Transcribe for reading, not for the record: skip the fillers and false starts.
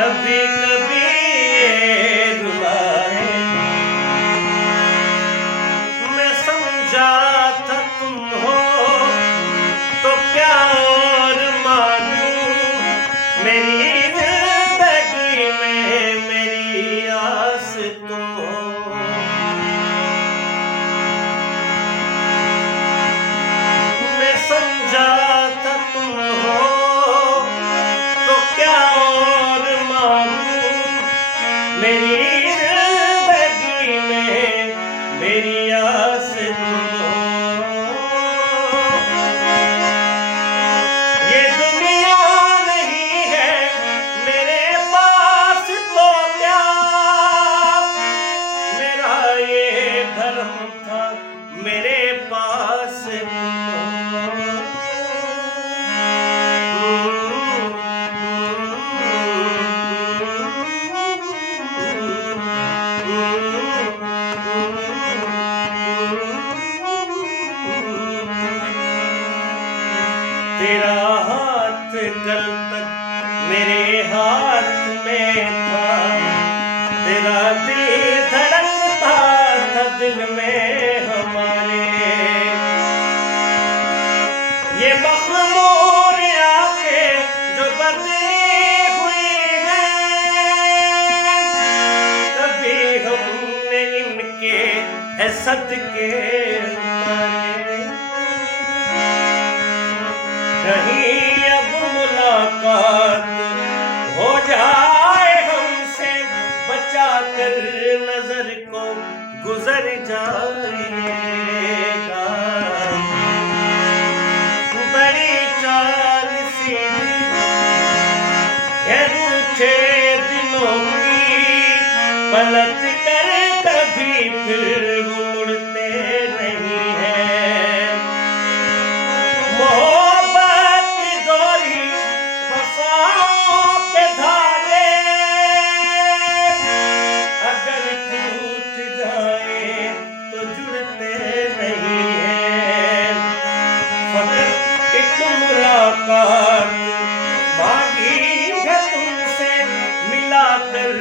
कभी कभी ये रुलाए। मैं समझा था तुम हो तो क्या और मांगूं, मेरी जिंदगी में मेरी आस तुम हो। मैं समझा था तुम हो तो क्या और मांगूं, मेरी जिंदगी में मेरी आस तुम हो। ये दुनिया नहीं है मेरे पास तो क्या, मेरा ये भरम था मेरे पास तुम हो। तेरा हाथ कल तक मेरे हाथ में था, तेरा दिल धड़कता था दिल में हमारे। ये मखमूर आंखें जो बदली हुई हैं, कभी हमने इनके है सदके उतारे। कहीं अब मुलाकात हो जाए हमसे, बचा कर नजर को गुजर जाएगा। बड़ी चाल सीधी है रूठे दिलों की, पलट कर कभी फिर मुड़ते नहीं हैं। के धागे अगर टूट जाए तो जुड़ते नहीं हैं। फकत एक मुलाकात मांगी है तुमसे, मिला कर